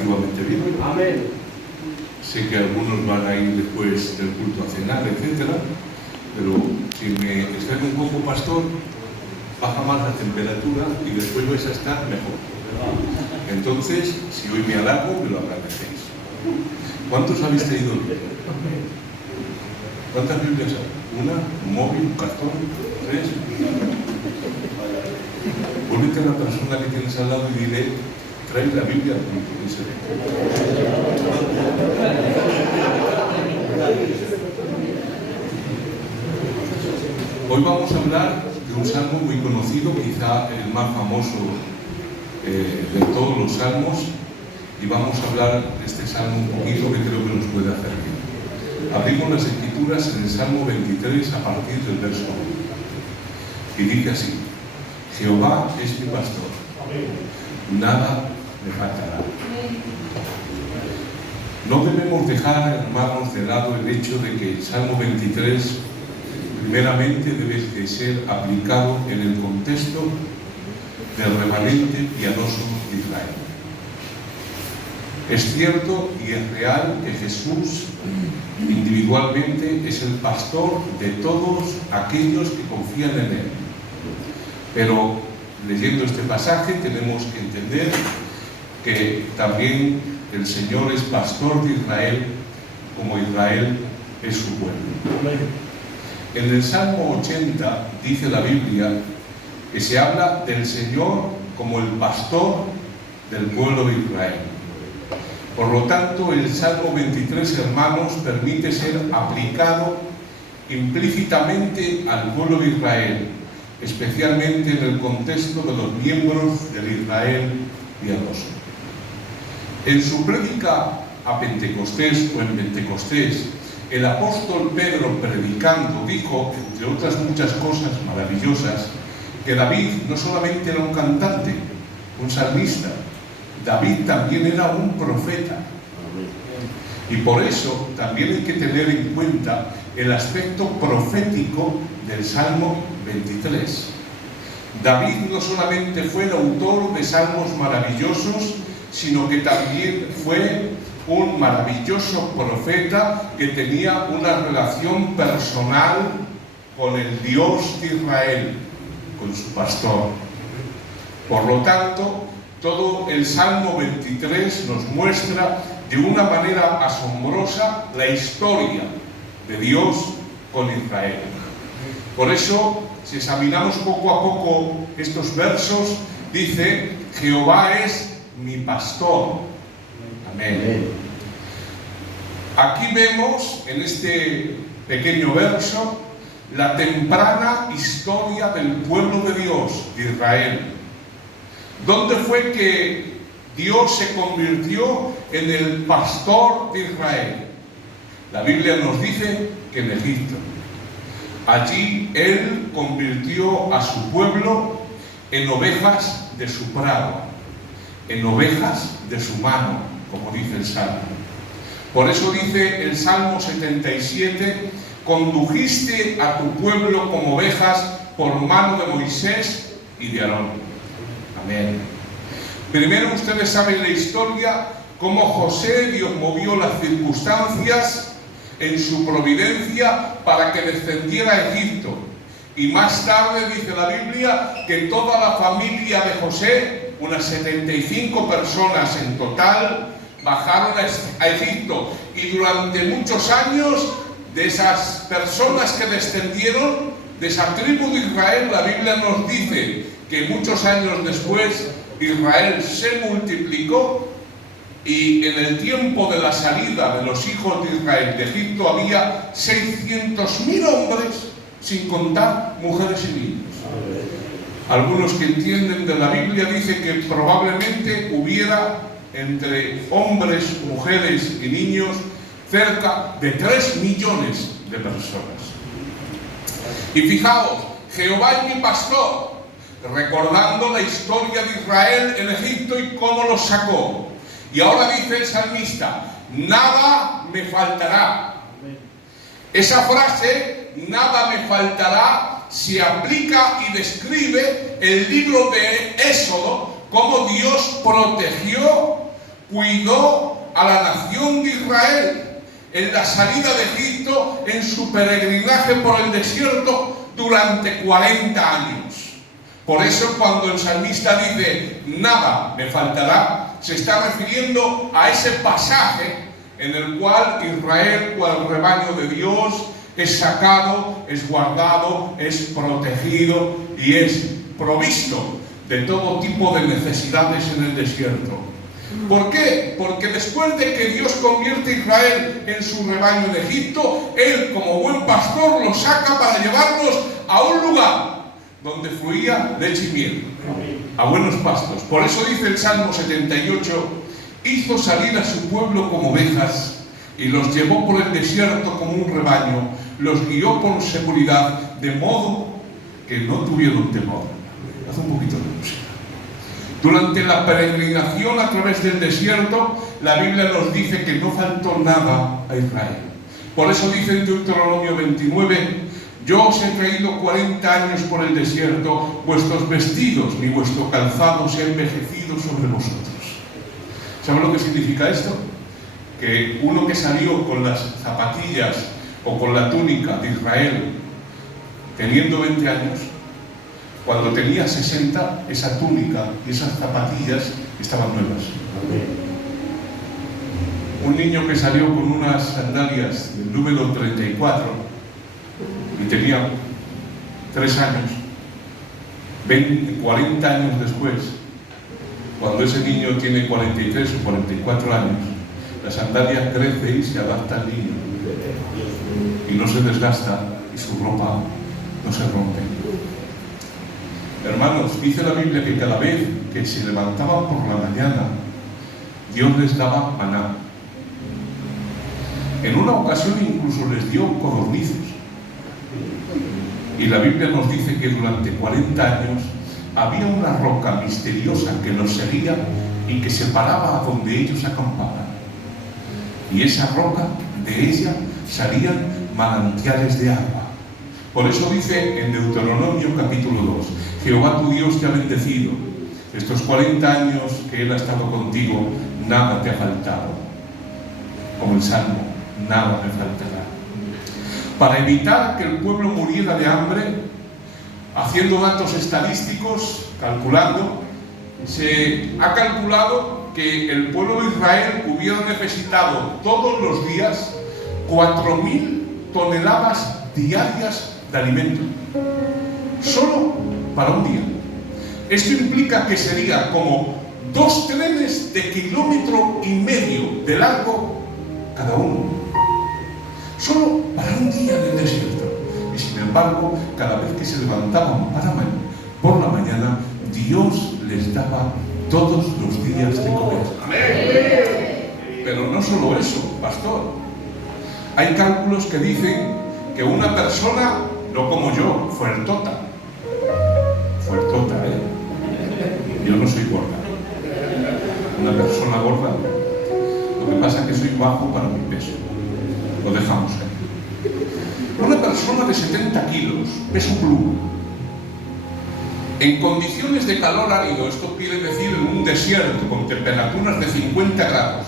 relativamente bien. Amén. Sé que algunos van a ir después del culto a cenar, etcétera, pero si me extraña un poco, pastor, baja más la temperatura y después vais a estar mejor. Entonces, si hoy me alargo, me lo agradecéis. ¿Cuántos habéis traído Biblia? ¿Cuántas Biblias hay? ¿Una? ¿Un móvil? ¿Un cartón? ¿Tres? Vuélvete a la persona que tienes al lado y dile: trae la Biblia al culto. Hoy vamos a hablar de un salmo muy conocido, quizá el más famoso de todos los salmos, y vamos a hablar de este salmo un poquito que creo que nos puede hacer bien. Abrimos las escrituras en el Salmo 23 a partir del verso 1. Y dice así: Jehová es mi pastor, nada me faltará. No debemos dejar, hermanos, de lado el hecho de que el Salmo 23 primeramente debe de ser aplicado en el contexto del remanente piadoso de Israel. Es cierto y es real que Jesús individualmente es el pastor de todos aquellos que confían en Él. Pero leyendo este pasaje tenemos que entender que también el Señor es pastor de Israel, como Israel es su pueblo. En el Salmo 80 dice la Biblia que se habla del Señor como el pastor del pueblo de Israel. Por lo tanto, el Salmo 23, hermanos, permite ser aplicado implícitamente al pueblo de Israel, especialmente en el contexto de los miembros del Israel piadoso. En su prédica a Pentecostés o en Pentecostés, el apóstol Pedro, predicando, dijo, entre otras muchas cosas maravillosas, que David no solamente era un cantante, un salmista, David también era un profeta. Y por eso también hay que tener en cuenta el aspecto profético del Salmo 23. David no solamente fue el autor de salmos maravillosos, sino que también fue un maravilloso profeta que tenía una relación personal con el Dios de Israel, con su pastor. Por lo tanto, todo el Salmo 23 nos muestra de una manera asombrosa la historia de Dios con Israel. Por eso, si examinamos poco a poco estos versos, dice: Jehová es mi pastor. Amén. Aquí vemos, en este pequeño verso, la temprana historia del pueblo de Dios, de Israel. ¿Dónde fue que Dios se convirtió en el pastor de Israel? La Biblia nos dice que en Egipto. Allí Él convirtió a su pueblo en ovejas de su prado, en ovejas de su mano, como dice el Salmo. Por eso dice el Salmo 77: condujiste a tu pueblo como ovejas por mano de Moisés y de Aarón. Amén. Primero, ustedes saben la historia, cómo José, Dios movió las circunstancias en su providencia para que descendiera a Egipto. Y más tarde dice la Biblia que toda la familia de José, unas 75 personas en total, bajaron a Egipto. Y durante muchos años, de esas personas que descendieron, de esa tribu de Israel, la Biblia nos dice que muchos años después Israel se multiplicó, y en el tiempo de la salida de los hijos de Israel de Egipto había 600.000 hombres, sin contar mujeres y niños. Algunos que entienden de la Biblia dicen que probablemente hubiera entre hombres, mujeres y niños cerca de 3 millones de personas. Y fijaos, Jehová es mi pastor, recordando la historia de Israel en Egipto y cómo los sacó. Y ahora dice el salmista: nada me faltará. Esa frase, nada me faltará, se aplica y describe el libro de Éxodo, cómo Dios protegió cuidó a la nación de Israel en la salida de Egipto, en su peregrinaje por el desierto durante 40 años. Por eso cuando el salmista dice, nada me faltará, se está refiriendo a ese pasaje en el cual Israel, cual rebaño de Dios, es sacado, es guardado, es protegido y es provisto de todo tipo de necesidades en el desierto. ¿Por qué? Porque después de que Dios convierte a Israel en su rebaño en Egipto, Él como buen pastor los saca para llevarlos a un lugar donde fluía leche y miel, a buenos pastos. Por eso dice el Salmo 78, hizo salir a su pueblo como ovejas y los llevó por el desierto como un rebaño, los guió con seguridad, de modo que no tuvieron temor. Haz un poquito de música. Durante la peregrinación a través del desierto, la Biblia nos dice que no faltó nada a Israel. Por eso dice en Deuteronomio 29, yo os he traído 40 años por el desierto, vuestros vestidos ni vuestro calzado se ha envejecido sobre vosotros. ¿Saben lo que significa esto? Que uno que salió con las zapatillas o con la túnica de Israel teniendo 20 años, cuando tenía 60, esa túnica y esas zapatillas estaban nuevas. Un niño que salió con unas sandalias del número 34 y tenía 3 años, 40 años después, cuando ese niño tiene 43 o 44 años, la sandalia crece y se adapta al niño y no se desgasta y su ropa no se rompe. Hermanos, dice la Biblia que cada vez que se levantaban por la mañana, Dios les daba maná. En una ocasión incluso les dio codornizos. Y la Biblia nos dice que durante 40 años había una roca misteriosa que los seguía y que se paraba a donde ellos acampaban. Y esa roca, de ella salían manantiales de agua. Por eso dice en Deuteronomio capítulo 2, Jehová tu Dios te ha bendecido. Estos 40 años que Él ha estado contigo, nada te ha faltado. Como el Salmo, nada me faltará. Para evitar que el pueblo muriera de hambre, haciendo datos estadísticos, calculando, se ha calculado que el pueblo de Israel hubiera necesitado todos los días 4.000 toneladas diarias de alimento, solo para un día. Esto implica que sería como 2 trenes de 1,5 kilómetros de largo cada uno, solo para un día en el desierto. Y sin embargo, cada vez que se levantaban por la mañana, Dios les daba todos los días de comer. Pero no solo eso, pastor. Hay cálculos que dicen que una persona, no como yo, fuertota, yo no soy gorda, una persona gorda, lo que pasa es que soy bajo para mi peso, lo dejamos ahí. Una persona de 70 kilos, peso pluma, en condiciones de calor árido, esto quiere decir en un desierto con temperaturas de 50 grados,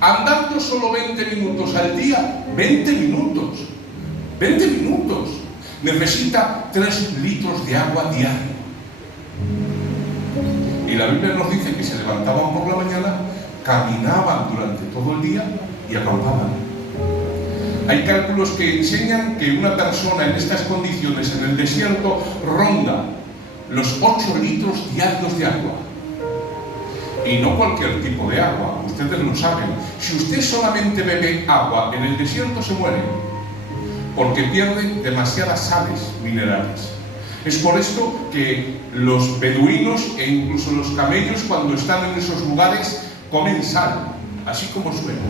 andando solo 20 minutos al día, 20 minutos, necesita 3 litros de agua diario. Y la Biblia nos dice que se levantaban por la mañana, caminaban durante todo el día y acampaban. Hay cálculos que enseñan que una persona en estas condiciones en el desierto ronda los 8 litros diarios de agua. Y no cualquier tipo de agua, ustedes lo saben. Si usted solamente bebe agua en el desierto se muere, porque pierde demasiadas sales minerales. Es por esto que los beduinos e incluso los camellos, cuando están en esos lugares, comen sal, así como suena.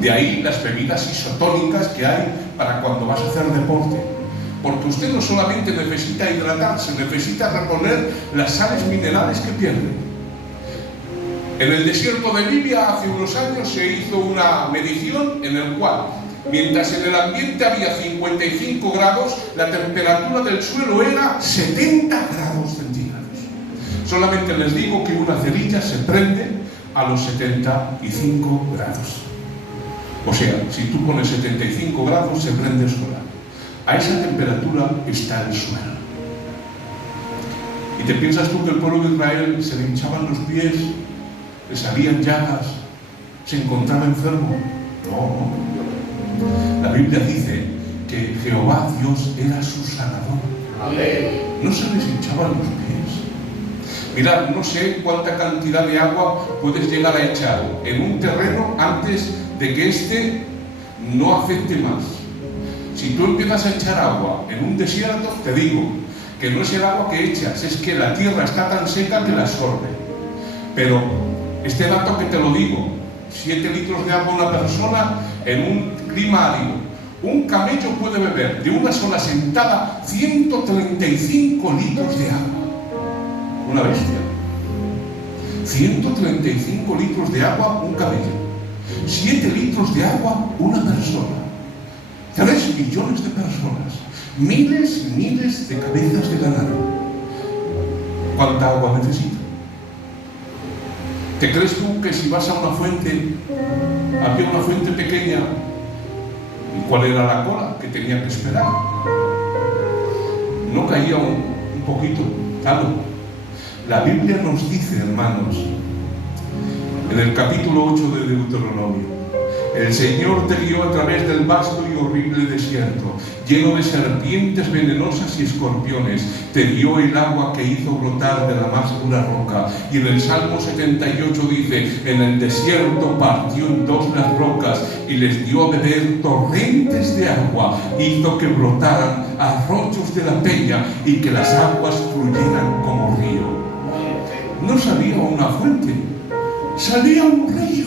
De ahí las bebidas isotónicas que hay para cuando vas a hacer deporte. Porque usted no solamente necesita hidratarse, necesita reponer las sales minerales que pierde. En el desierto de Libia hace unos años se hizo una medición en el cual, mientras en el ambiente había 55 grados, la temperatura del suelo era 70 grados centígrados. Solamente les digo que una cerilla se prende a los 75 grados. O sea, si tú pones 75 grados, se prende sola. A esa temperatura está el suelo. ¿Y te piensas tú que el pueblo de Israel se le hinchaban los pies, le salían llagas, se encontraba enfermo? No. La Biblia dice que Jehová Dios era su sanador. Amén. No se les hinchaban los pies. Mirad, no sé cuánta cantidad de agua puedes llegar a echar en un terreno antes de que éste no afecte más. Si tú empiezas a echar agua en un desierto, te digo que no es el agua que echas, es que la tierra está tan seca que la absorbe. Pero este dato que te lo digo, 7 litros de agua una persona en un clima árido. Un camello puede beber de una sola sentada 135 litros de agua. Una bestia. 135 litros de agua un camello. 7 litros de agua una persona. 3 millones de personas. Miles y miles de cabezas de ganado. ¿Cuánta agua necesita? ¿Te crees tú que si vas a una fuente, había una fuente pequeña, y cuál era la cola que tenía que esperar? No caía un poquito, claro. La Biblia nos dice, hermanos, en el capítulo 8 de Deuteronomio, el Señor te guió a través del vasto y horrible desierto, lleno de serpientes venenosas y escorpiones. Te dio el agua que hizo brotar de la más dura roca. Y en el Salmo 78 dice, en el desierto partió en dos las rocas y les dio a beber torrentes de agua. Hizo que brotaran arroyos de la peña y que las aguas fluyeran como río. No salía una fuente, salía un río.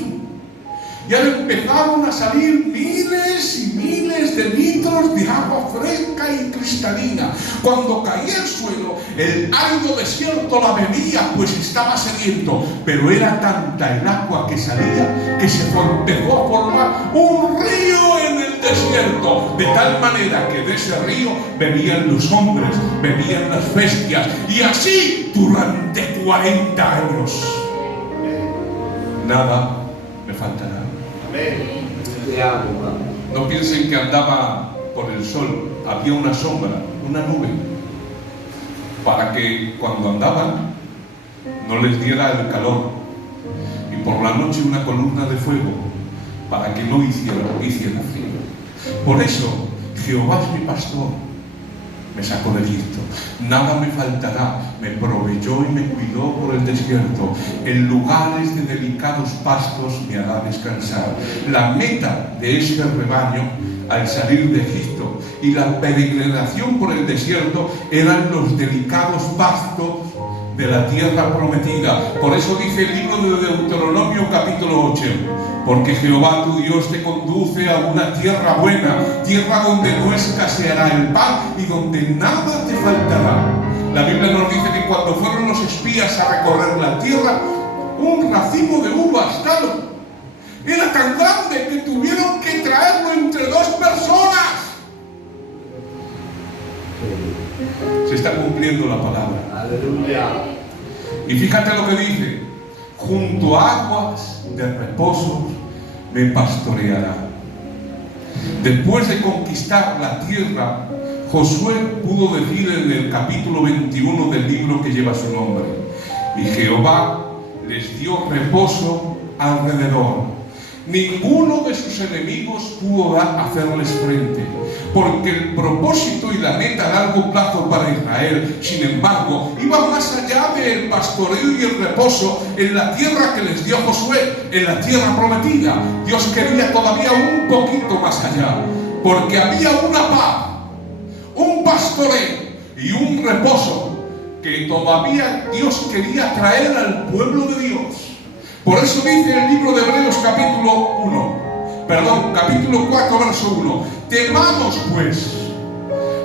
Ya empezaron a salir miles y miles de litros de agua fresca y cristalina. Cuando caía el suelo, el árido desierto la bebía, pues estaba sediento. Pero era tanta el agua que salía que se empezó a formar un río en el desierto. De tal manera que de ese río bebían los hombres, bebían las bestias. Y así durante 40 años. Nada me faltará. No piensen que andaba por el sol, había una sombra, una nube, para que cuando andaban no les diera el calor, y por la noche una columna de fuego para que no hiciera frío. Por eso Jehová es mi pastor, me sacó de Egipto, nada me faltará, me proveyó y me cuidó por el desierto, en lugares de delicados pastos me hará descansar. La meta de este rebaño al salir de Egipto y la peregrinación por el desierto eran los delicados pastos de la tierra prometida. Por eso dice el libro de Deuteronomio capítulo 8, porque Jehová tu Dios te conduce a una tierra buena, tierra donde no escaseará el pan y donde nada te faltará. La Biblia nos dice que cuando fueron los espías a recorrer la tierra, un racimo de uvas, claro, era tan grande que tuvieron que traerlo entre 2 personas. Se está cumpliendo la palabra. Aleluya. Y fíjate lo que dice: junto a aguas de reposo me pastoreará. Después de conquistar la tierra, Josué pudo decir en el capítulo 21 del libro que lleva su nombre: y Jehová les dio reposo alrededor. Ninguno de sus enemigos pudo hacerles frente, porque el propósito y la meta a largo plazo para Israel, sin embargo, iba más allá del pastoreo y el reposo en la tierra que les dio Josué, en la tierra prometida. Dios quería todavía un poquito más allá, porque había una paz, un pastoreo y un reposo que todavía Dios quería traer al pueblo de Dios. Por eso dice el libro de Hebreos capítulo 4, verso 1: temamos pues,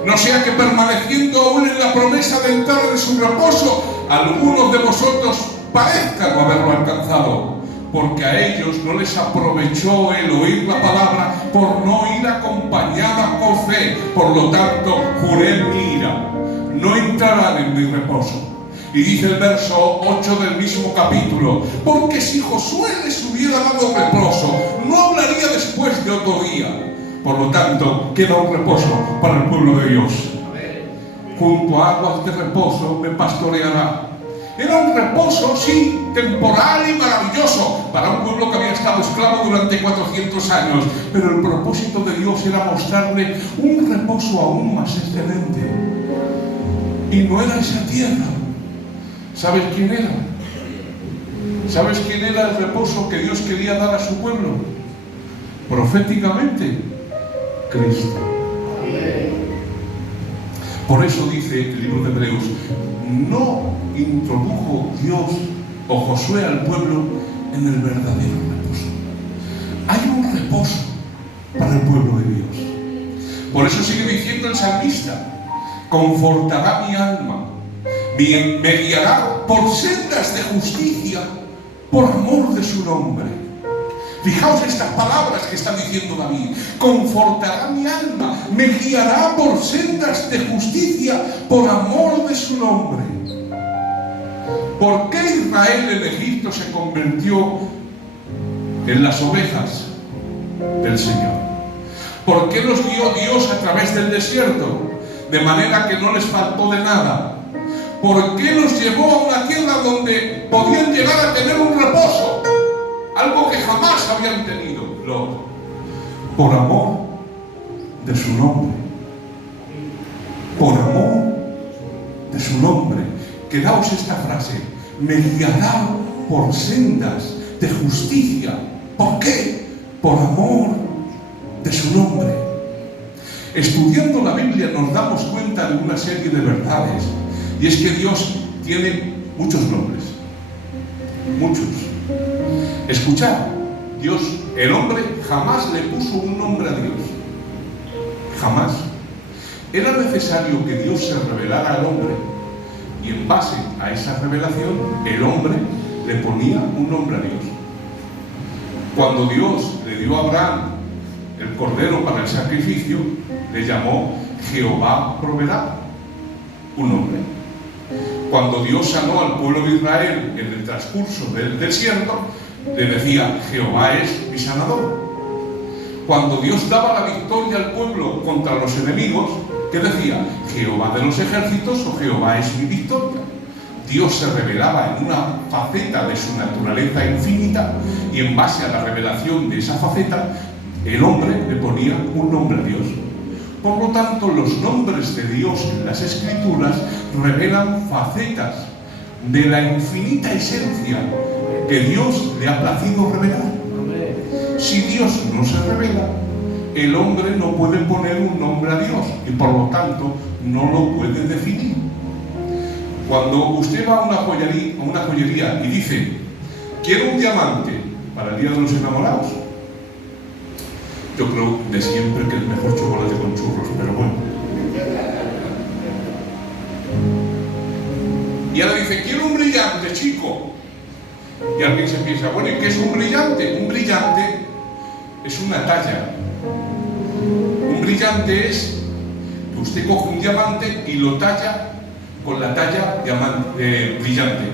no sea que permaneciendo aún en la promesa de entrar en su reposo, algunos de vosotros parezcan no haberlo alcanzado, porque a ellos no les aprovechó el oír la palabra por no ir acompañada con fe. Por lo tanto, juré en mi ira, no entrarán en mi reposo. Y dice el verso 8 del mismo capítulo: porque si Josué les hubiera dado reposo, no hablaría después de otro día. Por lo tanto, queda un reposo para el pueblo de Dios. Junto a aguas de reposo me pastoreará. Era un reposo, sí, temporal y maravilloso para un pueblo que había estado esclavo durante 400 años. Pero el propósito de Dios era mostrarle un reposo aún más excelente. Y no era esa tierra. ¿Sabes quién era? ¿Sabes quién era el reposo que Dios quería dar a su pueblo? Proféticamente, Cristo. Por eso dice el libro de Hebreos: no introdujo Dios o Josué al pueblo en el verdadero reposo. Hay un reposo para el pueblo de Dios. Por eso sigue diciendo el salmista: confortará mi alma, me guiará por sendas de justicia por amor de su nombre. Fijaos estas palabras que está diciendo David: confortará mi alma, me guiará por sendas de justicia por amor de su nombre. ¿Por qué Israel en Egipto se convirtió en las ovejas del Señor? ¿Por qué los guió Dios a través del desierto? De manera que no les faltó de nada. ¿Por qué los llevó a una tierra donde podían llegar a tener un reposo? Algo que jamás habían tenido. Por amor de su nombre. Por amor de su nombre. Quedaos esta frase: me guiará por sendas de justicia. ¿Por qué? Por amor de su nombre. Estudiando la Biblia nos damos cuenta de una serie de verdades. Y es que Dios tiene muchos nombres. Muchos. Escuchad, Dios, el hombre jamás le puso un nombre a Dios. Jamás. Era necesario que Dios se revelara al hombre. Y en base a esa revelación, el hombre le ponía un nombre a Dios. Cuando Dios le dio a Abraham el cordero para el sacrificio, le llamó Jehová proveerá, un nombre. Cuando Dios sanó al pueblo de Israel en el transcurso del desierto, le decía: Jehová es mi sanador. Cuando Dios daba la victoria al pueblo contra los enemigos, ¿qué decía? Jehová de los ejércitos o Jehová es mi victoria. Dios se revelaba en una faceta de su naturaleza infinita, y en base a la revelación de esa faceta, el hombre le ponía un nombre a Dios. Por lo tanto, los nombres de Dios en las Escrituras revelan facetas de la infinita esencia que Dios le ha placido revelar. Si Dios no se revela, el hombre no puede poner un nombre a Dios y por lo tanto no lo puede definir. Cuando usted va a una joyería y dice: quiero un diamante para el Día de los Enamorados, yo creo de siempre que el mejor chocolate con churros, pero bueno. Y ahora dice: quiero un brillante, chico. Y alguien se piensa: bueno, ¿y qué es un brillante? Un brillante es una talla. Un brillante es que usted coge un diamante y lo talla con la talla brillante.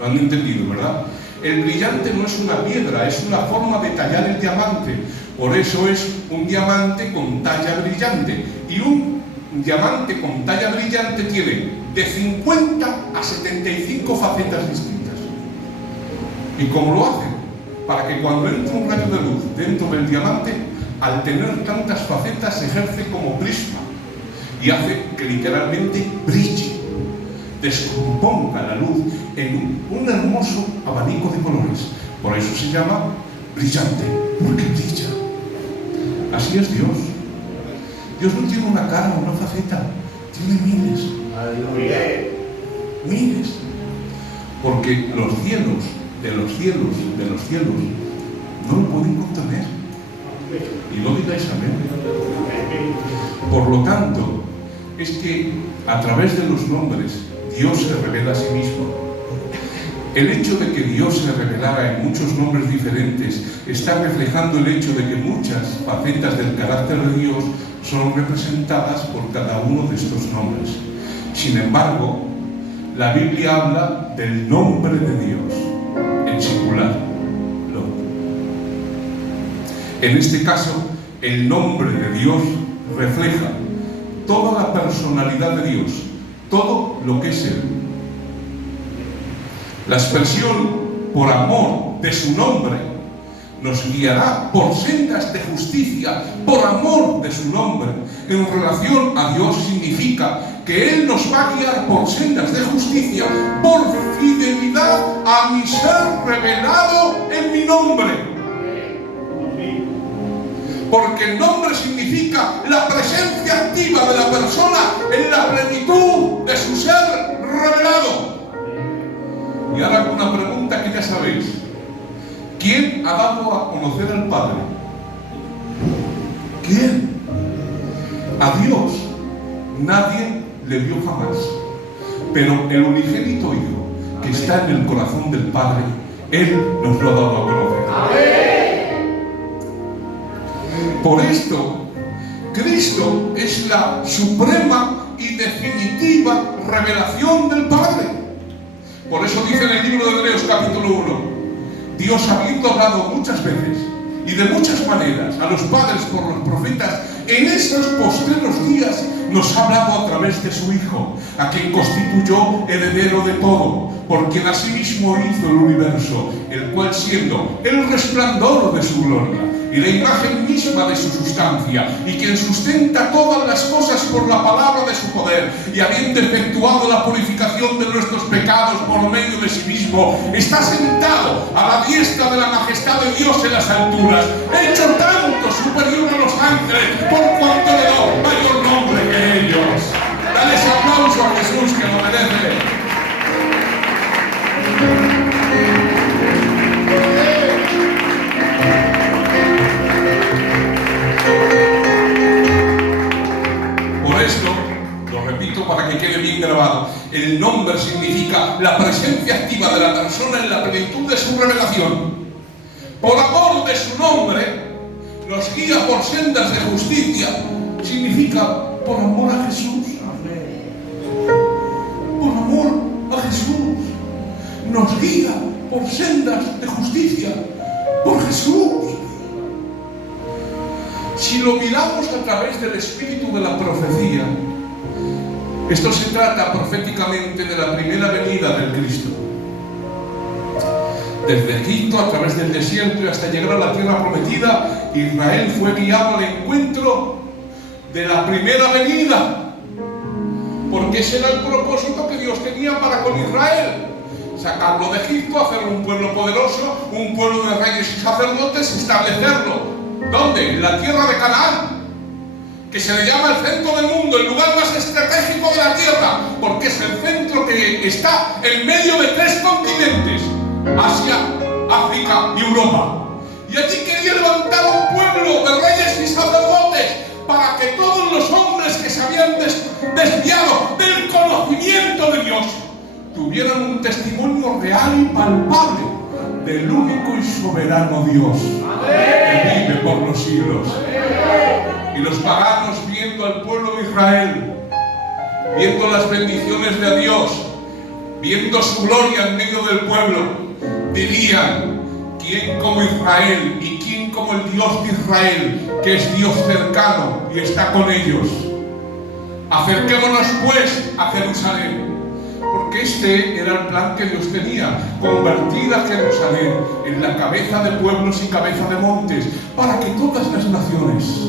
¿Lo han entendido, verdad? El brillante no es una piedra, es una forma de tallar el diamante. Por eso es un diamante con talla brillante. Y un diamante con talla brillante tiene de 50 a 75 facetas distintas. ¿Y cómo lo hacen? Para que cuando entra un rayo de luz dentro del diamante, al tener tantas facetas, ejerce como prisma y hace que literalmente brille, descomponga la luz en un hermoso abanico de colores. Por eso se llama brillante, porque brilla. Así es Dios. Dios no tiene una cara o una faceta, tiene miles. Miles. Porque los cielos, de los cielos, de los cielos, no lo pueden contener. Y no digáis amén. Por lo tanto, es que a través de los nombres Dios se revela a sí mismo. El hecho de que Dios se revelara en muchos nombres diferentes está reflejando el hecho de que muchas facetas del carácter de Dios son representadas por cada uno de estos nombres. Sin embargo, la Biblia habla del nombre de Dios, en singular. En este caso, el nombre de Dios refleja toda la personalidad de Dios, todo lo que es Él. La expresión por amor de su nombre nos guiará por sendas de justicia, por amor de su nombre. En relación a Dios significa que Él nos va a guiar por sendas de justicia, por fidelidad a mi ser revelado en mi nombre. Porque el nombre significa la presencia activa de la persona en la plenitud de su ser revelado. Y ahora una pregunta que ya sabéis. ¿Quién ha dado a conocer al Padre? ¿Quién? A Dios nadie le vio jamás. Pero el unigénito Hijo que está en el corazón del Padre, Él nos lo ha dado a conocer. ¡Amén! Por esto, Cristo es la suprema y definitiva revelación del Padre. Por eso dice en el libro de Hebreos capítulo 1, Dios, habiendo hablado muchas veces y de muchas maneras a los padres por los profetas, en estos postreros días nos ha hablado a través de su Hijo, a quien constituyó heredero de todo, por quien asimismo hizo el universo, el cual siendo el resplandor de su gloria y la imagen misma de su sustancia, y quien sustenta todas las cosas por la palabra de su poder, y habiendo efectuado la purificación de nuestros pecados por medio de sí mismo, está sentado a la diestra de la majestad de Dios en las alturas, hecho tanto superior a los ángeles, por cuanto le dio mayor nombre que ellos. Dale ese aplauso a Jesús, que lo merece. Para que quede bien grabado, el nombre significa la presencia activa de la persona en la plenitud de su revelación. Por amor de su nombre nos guía por sendas de justicia, significa por amor a Jesús. Por amor a Jesús nos guía por sendas de justicia, por Jesús. Si lo miramos a través del espíritu de la profecía, esto se trata proféticamente de la primera venida del Cristo. Desde Egipto, a través del desierto y hasta llegar a la tierra prometida, Israel fue guiado al encuentro de la primera venida. Porque ese era el propósito que Dios tenía para con Israel. Sacarlo de Egipto, hacerlo un pueblo poderoso, un pueblo de reyes y sacerdotes, establecerlo. ¿Dónde? En la tierra de Canaán, que se le llama el centro del mundo, el lugar más estratégico de la tierra, porque es el centro que está en medio de 3 continentes, Asia, África y Europa. Y allí quería levantar un pueblo de reyes y sacerdotes para que todos los hombres que se habían desviado del conocimiento de Dios tuvieran un testimonio real y palpable del único y soberano Dios que vive por los siglos. Y los paganos, viendo al pueblo de Israel, viendo las bendiciones de Dios, viendo su gloria en medio del pueblo, dirían: ¿quién como Israel? ¿Y quién como el Dios de Israel, que es Dios cercano y está con ellos? Acerquémonos pues a Jerusalén, porque este era el plan que Dios tenía: convertir a Jerusalén en la cabeza de pueblos y cabeza de montes, para que todas las naciones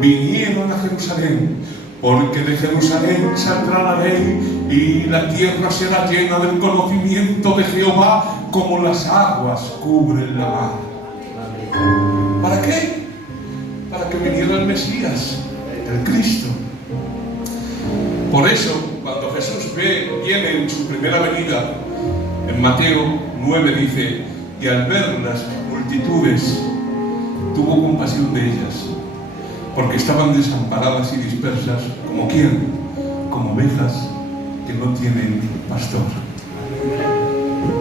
vinieron a Jerusalén, porque de Jerusalén saldrá la ley y la tierra será llena del conocimiento de Jehová, como las aguas cubren la mar. ¿Para qué? Para que viniera el Mesías, el Cristo. Por eso, cuando Jesús viene en su primera venida, en Mateo 9 dice: y al ver las multitudes, tuvo compasión de ellas, porque estaban desamparadas y dispersas, ¿como quién? Como ovejas que no tienen pastor.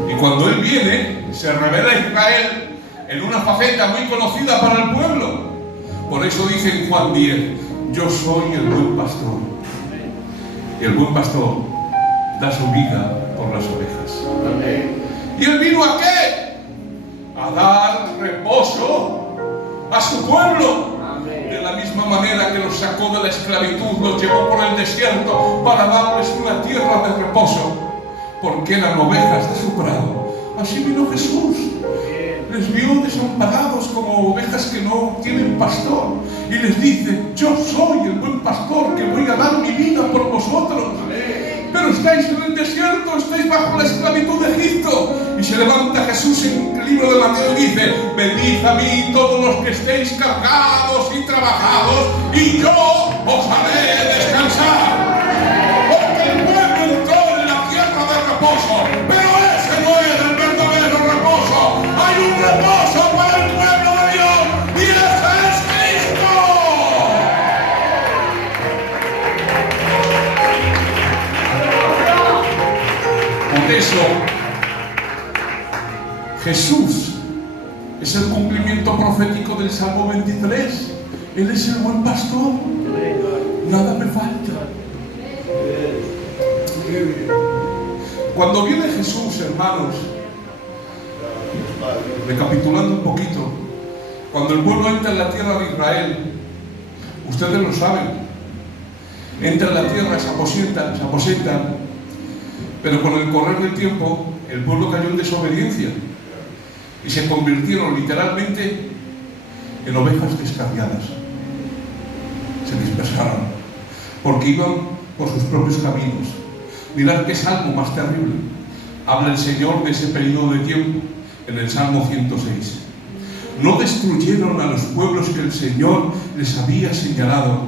Y cuando Él viene, se revela a Israel en una faceta muy conocida para el pueblo. Por eso dice en Juan 10: yo soy el buen pastor. Y el buen pastor da su vida por las ovejas. Amén. ¿Y él vino a qué? A dar reposo a su pueblo. Amén. De la misma manera que los sacó de la esclavitud, los llevó por el desierto para darles una tierra de reposo, porque eran ovejas de su prado. Así vino Jesús. Les vio desamparados como ovejas que no tienen pastor, y les dice: yo soy el buen pastor que voy a dar mi vida por vosotros. Pero estáis en el desierto, estáis bajo la esclavitud de Egipto. Y se levanta Jesús en el libro de Mateo y dice: venid a mí todos los que estéis cargados y trabajados, y yo os haré descansar. Porque el pueblo entró en la tierra de reposo, pero ese no es el verdadero reposo. Hay un reposo para el pueblo de Dios, y ese es Cristo. Por eso, Jesús es el cumplimiento profético del Salmo 23. Él es el buen pastor. Nada me falta. Cuando viene Jesús, hermanos, recapitulando un poquito, cuando el pueblo entra en la tierra de Israel, ustedes lo saben, entra en la tierra, se aposentan, pero con el correr del tiempo, el pueblo cayó en desobediencia y se convirtieron literalmente en ovejas descarriadas. Se dispersaron porque iban por sus propios caminos. Mirad qué salmo más terrible. Habla el Señor de ese periodo de tiempo en el Salmo 106. No destruyeron a los pueblos que el Señor les había señalado.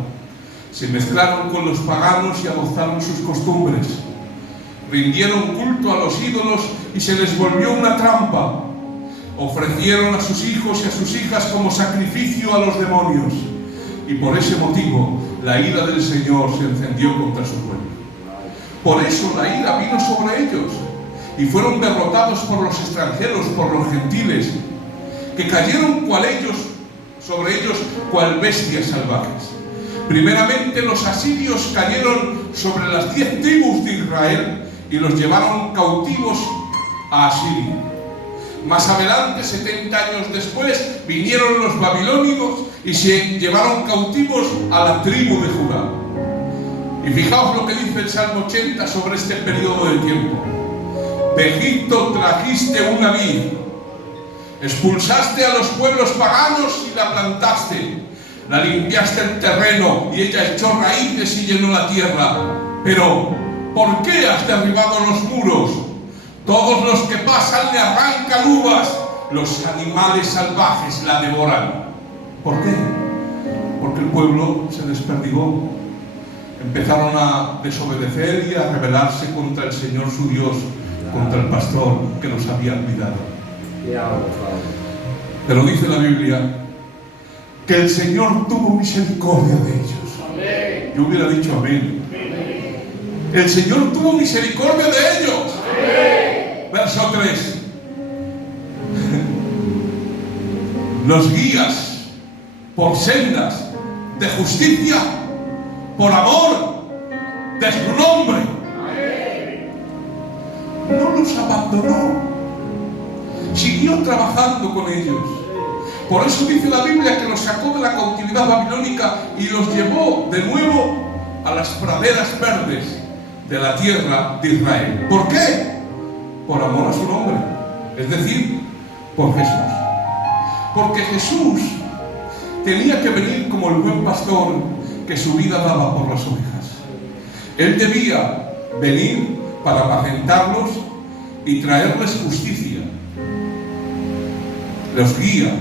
Se mezclaron con los paganos y adoptaron sus costumbres. Rindieron culto a los ídolos y se les volvió una trampa. Ofrecieron a sus hijos y a sus hijas como sacrificio a los demonios. Y por ese motivo la ira del Señor se encendió contra su pueblo. Por eso la ira vino sobre ellos y fueron derrotados por los extranjeros, por los gentiles, que cayeron sobre ellos cual bestias salvajes. Primeramente los asirios cayeron sobre las 10 tribus de Israel y los llevaron cautivos a Asiria. Más adelante, 70 años después, vinieron los babilónicos y se llevaron cautivos a la tribu de Judá. Y fijaos lo que dice el Salmo 80 sobre este periodo de tiempo. De Egipto trajiste una vid, expulsaste a los pueblos paganos y la plantaste, la limpiaste el terreno y ella echó raíces y llenó la tierra. Pero, ¿por qué has derribado los muros? Todos los que pasan le arrancan uvas, los animales salvajes la devoran. ¿Por qué? Porque el pueblo se desperdigó. Empezaron a desobedecer y a rebelarse contra el Señor su Dios, contra el pastor que los había cuidado. Pero dice la Biblia que el Señor tuvo misericordia de ellos. Yo hubiera dicho amén. El Señor tuvo misericordia de ellos. Verso 3. Los guías por sendas de justicia, por amor de su nombre. No los abandonó, siguió trabajando con ellos. Por eso dice la Biblia que los sacó de la cautividad babilónica y los llevó de nuevo a las praderas verdes de la tierra de Israel. ¿Por qué? Por amor a su nombre, es decir, por Jesús. Porque Jesús tenía que venir como el buen pastor que su vida daba por las ovejas. Él debía venir para apacentarlos y traerles justicia. Los guía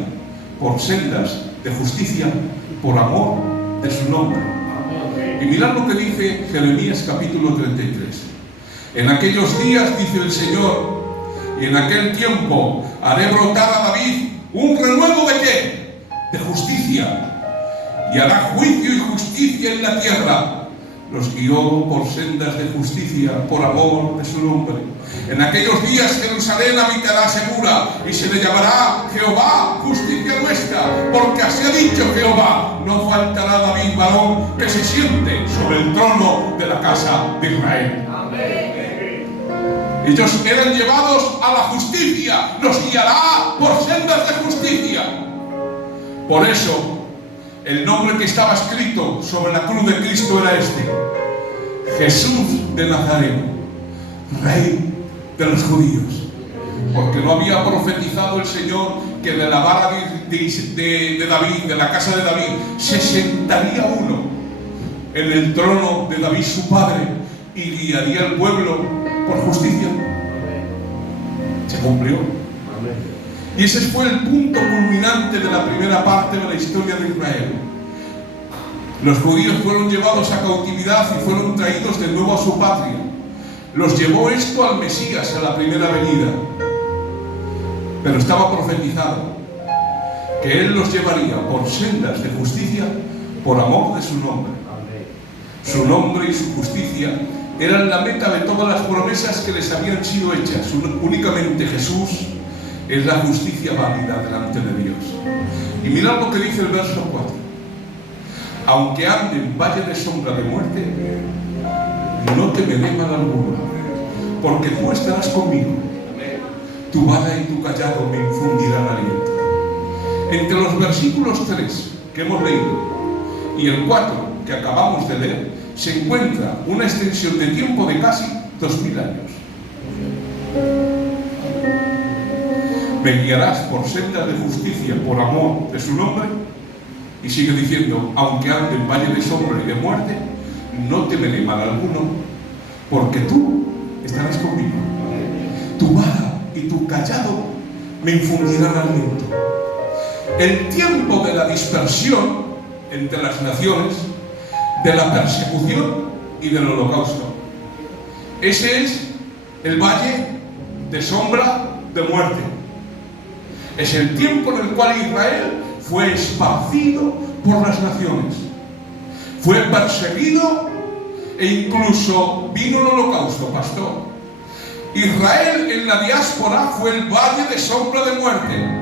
por sendas de justicia, por amor de su nombre. Y mirad lo que dice Jeremías capítulo 33. En aquellos días, dice el Señor, y en aquel tiempo haré brotar a David un renuevo ¿de qué? De justicia. Y hará juicio y justicia en la tierra. Los guió por sendas de justicia, por amor de su nombre. En aquellos días Jerusalén habitará segura y se le llamará Jehová, justicia nuestra, porque así ha dicho Jehová: no faltará David varón que se siente sobre el trono de la casa de Israel. Amén. Ellos eran llevados a la justicia, los guiará por sendas de justicia. Por eso, el nombre que estaba escrito sobre la cruz de Cristo era este: Jesús de Nazaret, Rey de los judíos. Porque no había profetizado el Señor que de la vara de David, de la casa de David, se sentaría uno en el trono de David su padre y guiaría al pueblo por justicia. Se cumplió. Y ese fue el punto culminante de la primera parte de la historia de Israel. Los judíos fueron llevados a cautividad y fueron traídos de nuevo a su patria. Los llevó esto al Mesías, a la primera venida. Pero estaba profetizado que Él los llevaría por sendas de justicia por amor de su nombre. Su nombre y su justicia eran la meta de todas las promesas que les habían sido hechas. Únicamente Jesús es la justicia válida delante de Dios. Y mirad lo que dice el verso 4. Aunque ande en valle de sombra de muerte, no temeré mal alguno, porque tú estarás conmigo. Tu vara y tu callado me infundirán aliento. Entre los versículos 3 que hemos leído y el 4 que acabamos de leer, se encuentra una extensión de tiempo de casi 2000 años. Me guiarás por sendas de justicia por amor de su nombre. Y sigue diciendo: aunque ande en valle de sombra y de muerte, no temeré mal alguno, porque tú estarás conmigo. Tu vara y tu callado me infundirán aliento. El tiempo de la dispersión entre las naciones, de la persecución y del holocausto, ese es el valle de sombra de muerte. Es el tiempo en el cual Israel fue esparcido por las naciones, fue perseguido e incluso vino el holocausto, pastor. Israel en la diáspora fue el valle de sombra de muerte.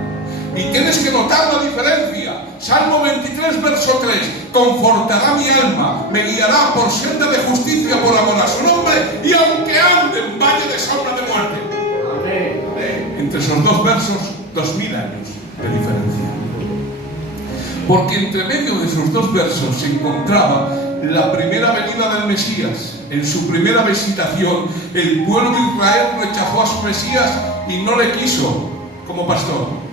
Y tienes que notar la diferencia. Salmo 23, verso 3: confortará mi alma, me guiará por senda de justicia por amor a su nombre, y aunque ande en valle de sombra de muerte. Amén. Entre esos dos versos, 2000 años de diferencia. Porque entre medio de esos dos versos se encontraba la primera venida del Mesías. En su primera visitación, el pueblo de Israel rechazó a su Mesías y no le quiso como pastor.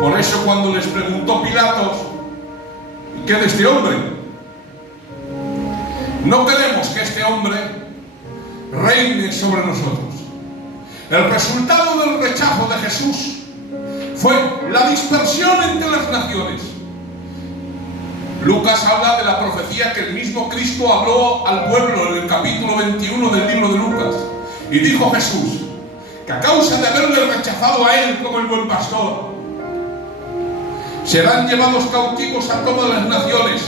Por eso cuando les preguntó Pilatos: ¿y qué de este hombre? No queremos que este hombre reine sobre nosotros. El resultado del rechazo de Jesús fue la dispersión entre las naciones. Lucas habla de la profecía que el mismo Cristo habló al pueblo en el capítulo 21 del libro de Lucas. Y dijo Jesús que a causa de haberle rechazado a Él como el buen pastor, serán llevados cautivos a todas las naciones.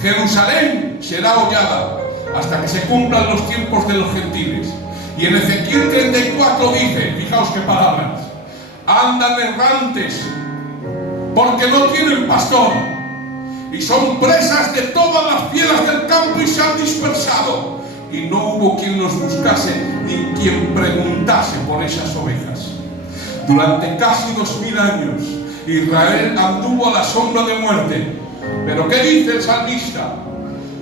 Jerusalén será hollada hasta que se cumplan los tiempos de los gentiles. Y en Ezequiel 34 dice, fijaos qué palabras: andan errantes porque no tienen pastor, y son presas de todas las fieras del campo y se han dispersado, y no hubo quien los buscase ni quien preguntase por esas ovejas. Durante casi 2000 años Israel anduvo a la sombra de muerte. Pero ¿qué dice el salmista?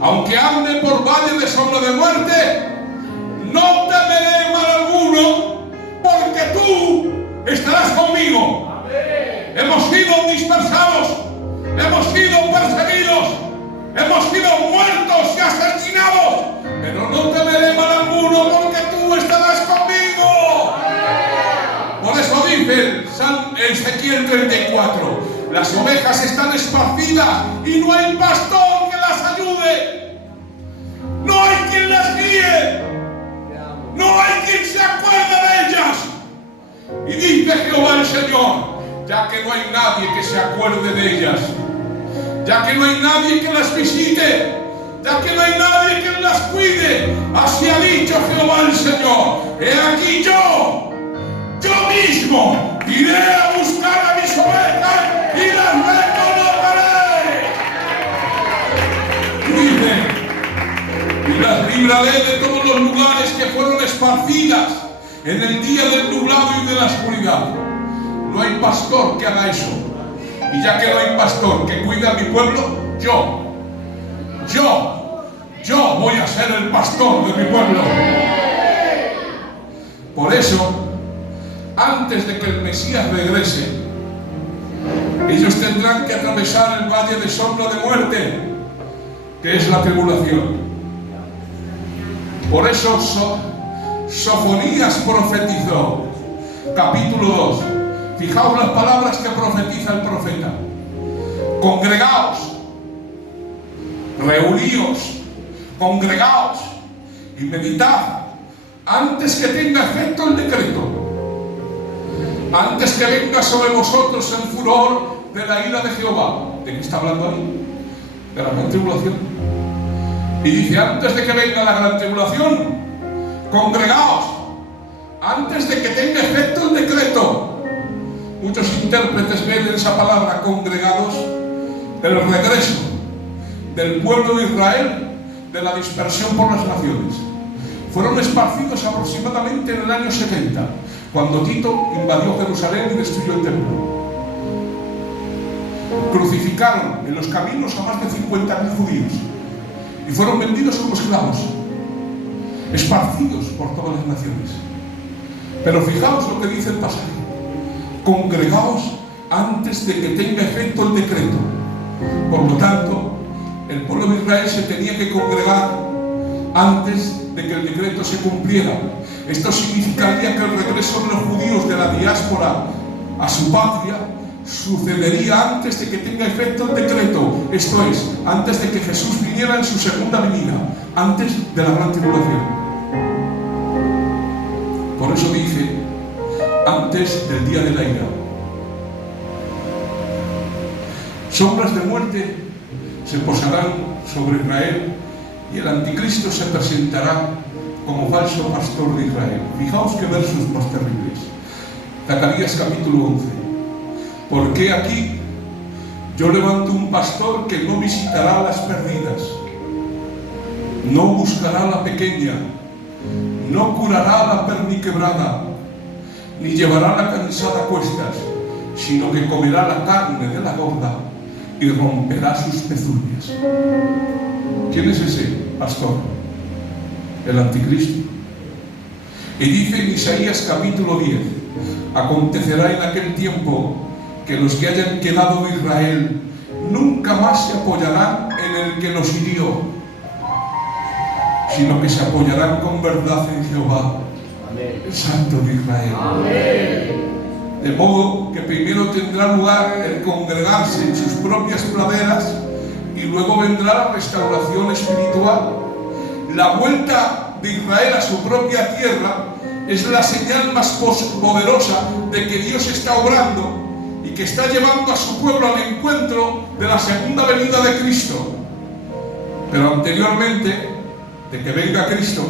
Aunque ande por valle de sombra de muerte, no temeré mal alguno, porque tú estarás conmigo. Amén. Hemos sido dispersados, hemos sido perseguidos, hemos sido muertos y asesinados, pero no temeré mal alguno, porque tú estarás conmigo. Amén. Por eso dice Ezequiel 34: las ovejas están esparcidas y no hay pastor que las ayude, no hay quien las guíe, no hay quien se acuerde de ellas. Y dice Jehová el Señor: ya que no hay nadie que se acuerde de ellas, ya que no hay nadie que las visite, ya que no hay nadie que las cuide, así ha dicho Jehová el Señor: he aquí yo mismo iré a buscar a mis ovejas y las reconoceré. Dice: y las libraré de todos los lugares que fueron esparcidas, En el día del nublado y de la oscuridad. No hay pastor que haga eso. Y ya que no hay pastor que cuide a mi pueblo, yo voy a ser el pastor de mi pueblo. Por eso, antes de que el Mesías regrese, ellos tendrán que atravesar el valle de sombra de muerte, que es la tribulación. Por eso Sofonías profetizó, capítulo 2. Fijaos las palabras que profetiza el profeta. Congregaos, reuníos, congregaos y meditad antes que tenga efecto el decreto, antes que venga sobre vosotros el furor de la ira de Jehová. ¿De qué está hablando ahí? De la gran tribulación. Y dice, antes de que venga la gran tribulación, congregaos, antes de que tenga efecto el decreto. Muchos intérpretes ven en esa palabra congregados el regreso del pueblo de Israel de la dispersión por las naciones. Fueron esparcidos aproximadamente en el año 70, cuando Tito invadió Jerusalén y destruyó el templo. Crucificaron en los caminos a más de 50.000 judíos y fueron vendidos como esclavos, esparcidos por todas las naciones. Pero fijaos lo que dice el pasaje: congregaos antes de que tenga efecto el decreto. Por lo tanto, el pueblo de Israel se tenía que congregar antes de que el decreto se cumpliera. Esto significaría que el regreso de los judíos de la diáspora a su patria sucedería antes de que tenga efecto el decreto, esto es, antes de que Jesús viniera en su segunda venida, antes de la gran tribulación. Por eso dice, antes del día de la ira. Sombras de muerte se posarán sobre Israel y el anticristo se presentará como falso pastor de Israel. Fijaos qué versos más terribles. Zacarías capítulo 11. Porque aquí yo levanto un pastor que no visitará a las perdidas, no buscará a la pequeña, no curará a la perniquebrada, ni llevará la cansada a cuestas, sino que comerá la carne de la gorda y romperá sus pezuñas. ¿Quién es ese pastor? El anticristo. Y dice en Isaías capítulo 10, acontecerá en aquel tiempo que los que hayan quedado de Israel nunca más se apoyarán en el que los hirió, sino que se apoyarán con verdad en Jehová, el Santo de Israel. Amén. De modo que primero tendrá lugar el congregarse en sus propias praderas y luego vendrá la restauración espiritual. La vuelta de Israel a su propia tierra es la señal más poderosa de que Dios está obrando y que está llevando a su pueblo al encuentro de la segunda venida de Cristo. Pero anteriormente de que venga Cristo,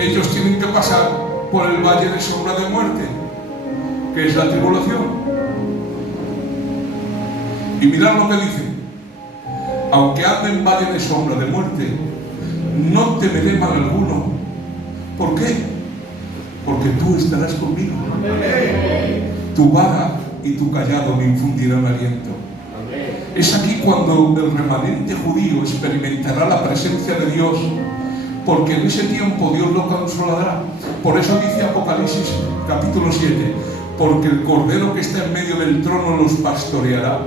ellos tienen que pasar por el valle de sombra de muerte, que es la tribulación. Y mirad lo que dice: aunque ande en valle de sombra de muerte, no temeré mal alguno. ¿Por qué? Porque tú estarás conmigo. Tu vara y tu callado me infundirán aliento. Es aquí cuando el remanente judío experimentará la presencia de Dios, porque en ese tiempo Dios lo consolará. Por eso dice Apocalipsis capítulo 7, porque el Cordero que está en medio del trono los pastoreará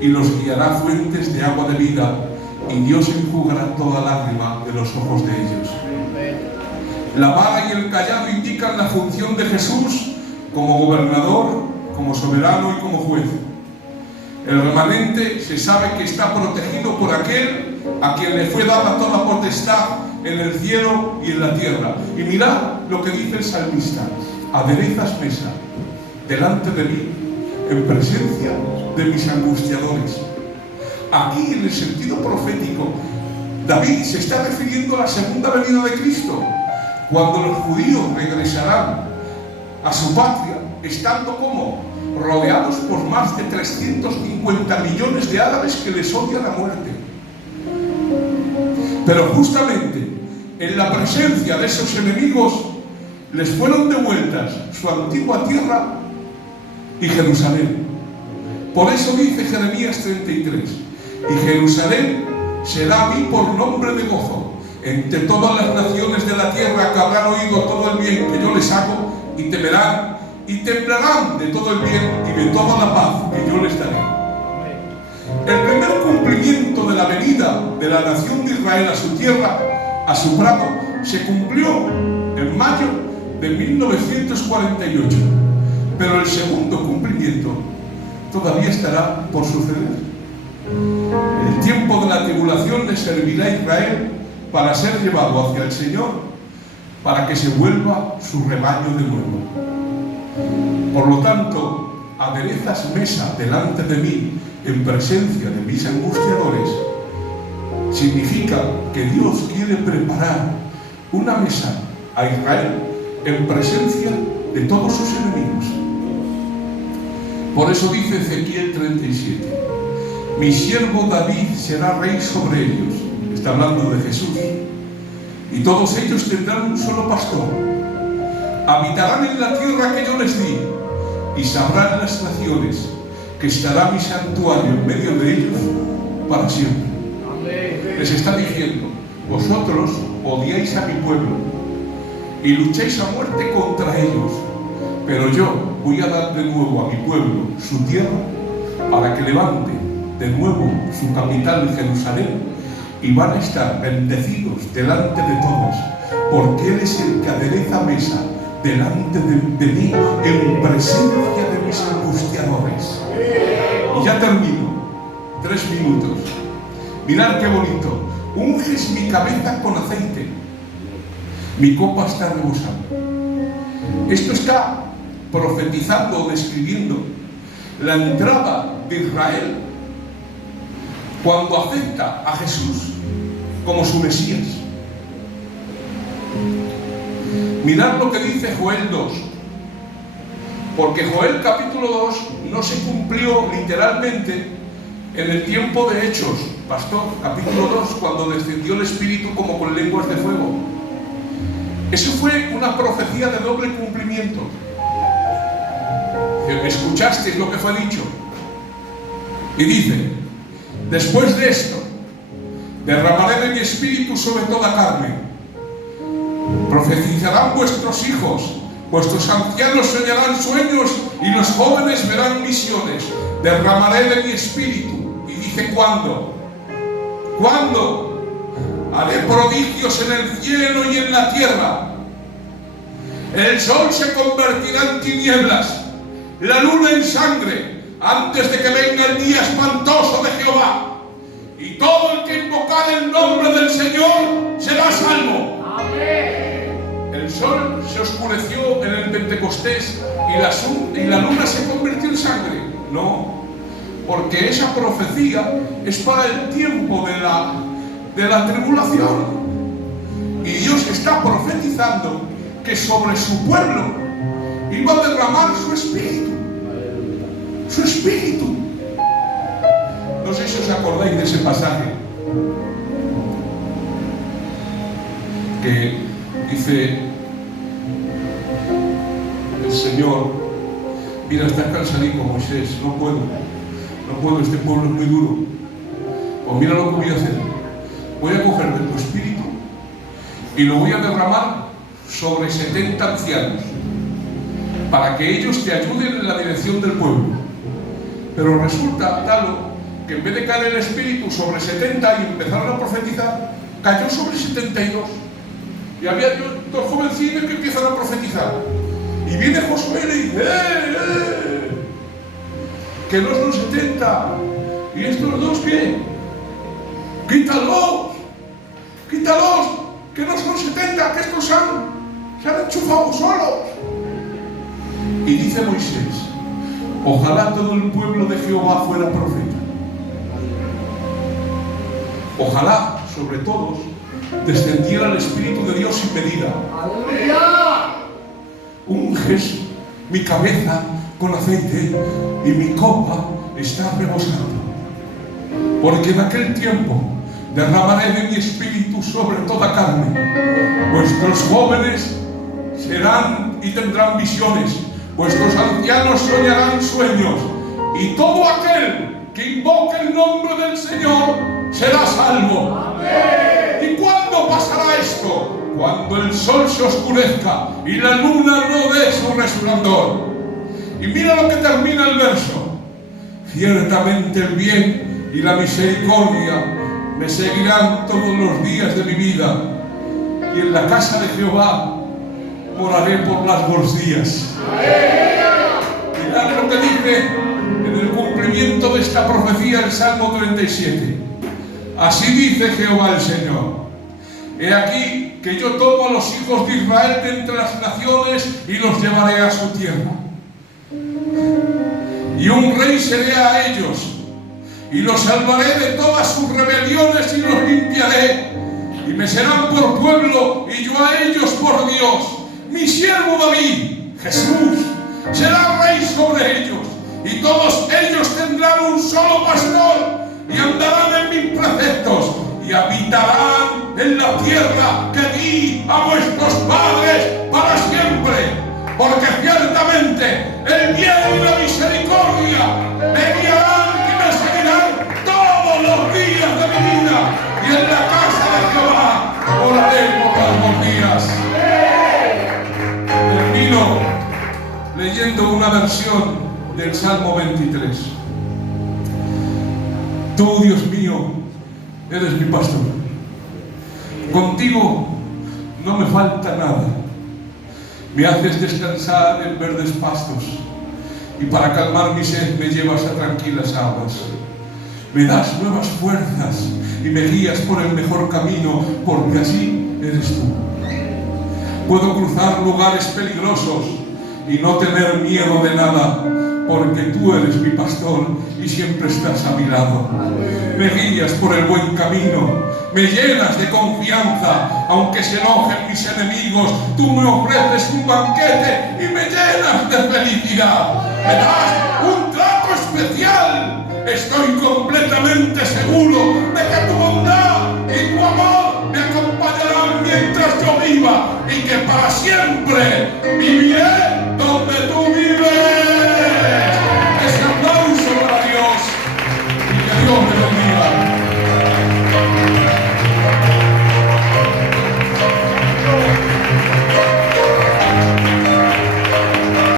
y los guiará a fuentes de agua de vida, y Dios enjugará toda lágrima de los ojos de ellos. La vara y el callado indican la función de Jesús como gobernador, como soberano y como juez. El remanente se sabe que está protegido por aquel a quien le fue dada toda potestad en el cielo y en la tierra. Y mirad lo que dice el salmista: aderezas mesa delante de mí en presencia de mis angustiadores. Aquí, en el sentido profético, David se está refiriendo a la segunda venida de Cristo, cuando los judíos regresarán a su patria, estando como rodeados por más de 350 millones de árabes que les odian a muerte. Pero justamente en la presencia de esos enemigos, les fueron devueltas su antigua tierra y Jerusalén. Por eso dice Jeremías 33, y Jerusalén será a mí por nombre de gozo entre todas las naciones de la tierra, que habrán oído todo el bien que yo les hago, y temerán y temblarán de todo el bien y de toda la paz que yo les daré. El primer cumplimiento de la venida de la nación de Israel a su tierra, a su prado, se cumplió en mayo de 1948, pero el segundo cumplimiento todavía estará por suceder. El tiempo de la tribulación le servirá a Israel para ser llevado hacia el Señor, para que se vuelva su rebaño de nuevo. Por lo tanto, aderezas mesa delante de mí en presencia de mis angustiadores, significa que Dios quiere preparar una mesa a Israel en presencia de todos sus enemigos. Por eso dice Ezequiel 37, mi siervo David será rey sobre ellos. Está hablando de Jesús. Y todos ellos tendrán un solo pastor. Habitarán en la tierra que yo les di, y sabrán las naciones que estará mi santuario en medio de ellos para siempre. Les está diciendo, vosotros odiáis a mi pueblo y lucháis a muerte contra ellos, pero yo voy a dar de nuevo a mi pueblo su tierra, para que levante de nuevo su capital en Jerusalén, y van a estar bendecidos delante de todos, porque Él es el que adereza mesa delante de mí en presencia de mis angustiadores. Y ya termino, 3 minutos. Mirad qué bonito. Unges mi cabeza con aceite, mi copa está rebosando. Esto está profetizando o describiendo la entrada de Israel cuando acepta a Jesús como su Mesías. Mirad lo que dice Joel 2, porque Joel capítulo 2 no se cumplió literalmente en el tiempo de Hechos, pastor, capítulo 2, cuando descendió el Espíritu como con lenguas de fuego. Eso fue una profecía de doble cumplimiento. ¿Escuchasteis lo que fue dicho? Y dice, después de esto, derramaré de mi espíritu sobre toda carne. Profetizarán vuestros hijos, vuestros ancianos soñarán sueños y los jóvenes verán visiones. Derramaré de mi espíritu. Y dice, ¿cuándo? ¿Cuándo? Haré prodigios en el cielo y en la tierra. El sol se convertirá en tinieblas, la luna en sangre, antes de que venga el día espantoso de Jehová. Y todo el que invocare el nombre del Señor será salvo. Amén. El sol se oscureció en el Pentecostés y la luna se convirtió en sangre. No, porque esa profecía es para el tiempo de la tribulación. Y Dios está profetizando que sobre su pueblo iba a derramar su espíritu. Su espíritu. No sé si os acordáis de ese pasaje que dice el Señor, mira, estás cansadito, Moisés, no puedo, este pueblo es muy duro. Pues mira lo que voy a hacer. Voy a coger de tu espíritu y lo voy a derramar sobre 70 ancianos para que ellos te ayuden en la dirección del pueblo. Pero resulta, Talo, que en vez de caer el espíritu sobre 70 y empezaron a profetizar, cayó sobre 72. Y había dos jovencines que empiezan a profetizar. Y viene Josué y le dice, que no son 70. ¿Y estos dos qué? Quítalos, que no son 70, que estos se han enchufado solos. Y dice Moisés, ojalá todo el pueblo de Jehová fuera profeta. Ojalá sobre todos descendiera el Espíritu de Dios sin medida. ¡Aleluya! Unges mi cabeza con aceite y mi copa está rebosando. Porque en aquel tiempo derramaré de mi espíritu sobre toda carne. Vuestros jóvenes serán y tendrán visiones, vuestros ancianos soñarán sueños, y todo aquel que invoque el nombre del Señor será salvo. Amén. ¿Y cuándo pasará esto? Cuando el sol se oscurezca y la luna no dé su resplandor. Y mira lo que termina el verso: ciertamente el bien y la misericordia me seguirán todos los días de mi vida, y en la casa de Jehová moraré por largos días. Mirad lo que dice en el cumplimiento de esta profecía el Salmo 37. Así dice Jehová el Señor: he aquí que yo tomo a los hijos de Israel de entre las naciones y los llevaré a su tierra. Y un rey seré a ellos, y los salvaré de todas sus rebeliones y los limpiaré, y me serán por pueblo y yo a ellos por Dios. Mi siervo David, Jesús, será rey sobre ellos, y todos ellos tendrán un solo pastor, y andarán en mis preceptos, y habitarán en la tierra que di a vuestros padres para siempre. Porque ciertamente el bien y la misericordia me guiarán y me seguirán todos los días de mi vida, y en la casa de Jehová moraré por largos días. Termino leyendo una versión del Salmo 23. Tú, Dios mío, eres mi pastor. Contigo no me falta nada. Me haces descansar en verdes pastos, y para calmar mi sed me llevas a tranquilas aguas. Me das nuevas fuerzas y me guías por el mejor camino, porque así eres tú. Puedo cruzar lugares peligrosos y no tener miedo de nada, porque tú eres mi pastor y siempre estás a mi lado. Me guías por el buen camino, me llenas de confianza, aunque se enojen mis enemigos, tú me ofreces un banquete y me llenas de felicidad. Me das un trato especial. Estoy completamente seguro de que tu bondad y tu amor me acompañarán mientras yo viva, y que para siempre viviré